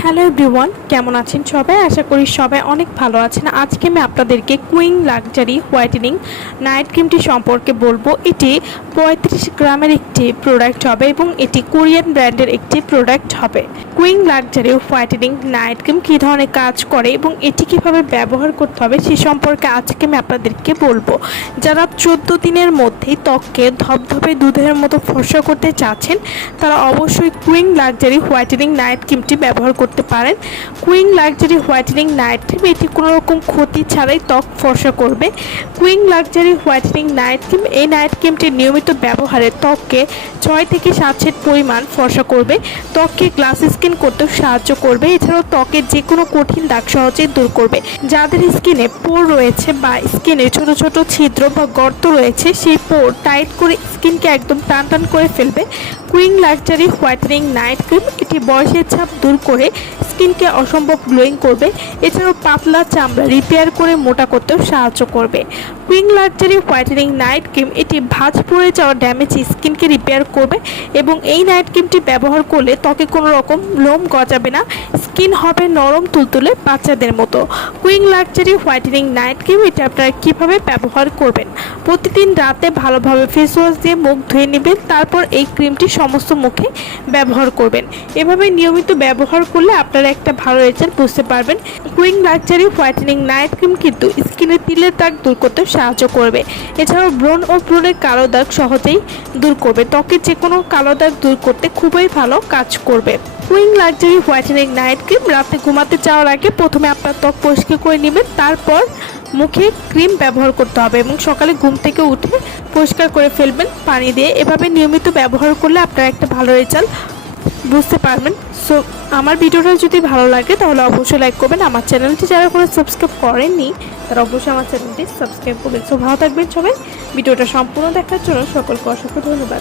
Hello everyone, কেমন আছেন সবাই? আশা করি সবাই অনেক ভালো আছেন। আজকে আমি আপনাদেরকে কুইং লাক্সারি হোয়াইটেনিং নাইট ক্রিমটি সম্পর্কে বলব। এটি পঁয়ত্রিশ গ্রামের একটি প্রোডাক্ট হবে এবং এটি কোরিয়ান ব্র্যান্ডের একটি প্রোডাক্ট হবে। Quing luxury whitening night cream কী ধরনের কাজ করে এবং এটি কীভাবে ব্যবহার করতে হবে সে সম্পর্কে আজকে আমি আপনাদেরকে বলব। যারা চোদ্দ দিনের মধ্যেই ত্বককে ধপধপে দুধের মতো ফর্সা করতে চাচ্ছেন, তারা অবশ্যই কুইং লাক্সারি হোয়াইটেনিং নাইট ক্রিমটি ব্যবহার করতে পারেন। Quing luxury whitening night cream এটি কোনো রকম ক্ষতি ছাড়াই ত্বক ফর্সা করবে। Quing luxury whitening night cream এই নাইট ক্রিমটি নিয়মিত ব্যবহারে ত্বককে ছয় থেকে সাত সেট পরিমাণ ফর্সা করবে। ত্বককে গ্লাস স্কিন করতেও সাহায্য করবে। এছাড়াও ত্বকের যে কোনো কঠিন দাগ সহজেই দূর করবে। যাদের স্কিনে পোর রয়েছে বা স্কিনে ছোট ছোট ছিদ্র বা গর্ত রয়েছে, সেই পোর টাইট করে স্কিনকে একদম টান টান করে ফেলবে। কুইং লাক্সারি হোয়াইটেনিং নাইট ক্রিম এটি বয়সের ছাপ দূর করে স্কিনকে অসম্ভব গ্লোয়িং করবে, এছাড়াও পাতলা চামড়া রিপেয়ার করে মোটা করতেও সাহায্য করবে। Cooing luxury whitening night cream এটি ভাঁজ পড়ে যাওয়া ড্যামেজ স্কিনকে রিপেয়ার করবে এবং এই নাইট ক্রিমটি ব্যবহার করলে ত্বকে কোনো রকম লোম গজাবে না, স্কিন হবে নরম তুলতুলে বাচ্চাদের মতো। কুইং লাক্সারি হোয়াইটেনিং নাইট ক্রিম এটি আপনারা কীভাবে ব্যবহার করবেন? প্রতিদিন রাতে ভালোভাবে ফেস ওয়াশ দিয়ে মুখ ধুয়ে নেবেন, তারপর এই ক্রিমটি সমস্ত মুখে ব্যবহার করবেন। এভাবে নিয়মিত ব্যবহার করলে আপনারা একটা ভালো রেজাল্ট বুঝতে পারবেন। কুইং লাক্সারি হোয়াইটেনিং নাইট ক্রিম কিন্তু স্কিনের তিলের দাগ দূর করতে সাহায্য করবে। এছাড়াও ব্রণ ও ব্রণের কালো দাগ সহজেই দূর করবে। ত্বকের যে কোনো কালো দাগ দূর করতে খুবই ভালো কাজ করবে। Cooing luxury whitening night cream রাতে ঘুমাতে যাওয়ার আগে প্রথমে আপনার ত্বক পরিষ্কার করে নেবেন, তারপর মুখে ক্রিম ব্যবহার করতে হবে এবং সকালে ঘুম থেকে উঠে পরিষ্কার করে ফেলবেন পানি দিয়ে। এভাবে নিয়মিত ব্যবহার করলে আপনার একটা ভালো রেজাল্ট বুঝতে পারবেন। সো আমার ভিডিওটা যদি ভালো লাগে, তাহলে অবশ্যই লাইক করবেন। আমার চ্যানেলটি যারা করে সাবস্ক্রাইব করেননি, তারা অবশ্যই আমার চ্যানেলটি সাবস্ক্রাইব করবেন। সো ভালো থাকবেন সবাই। ভিডিওটা সম্পূর্ণ দেখার জন্য সকলকে অসংখ্য ধন্যবাদ।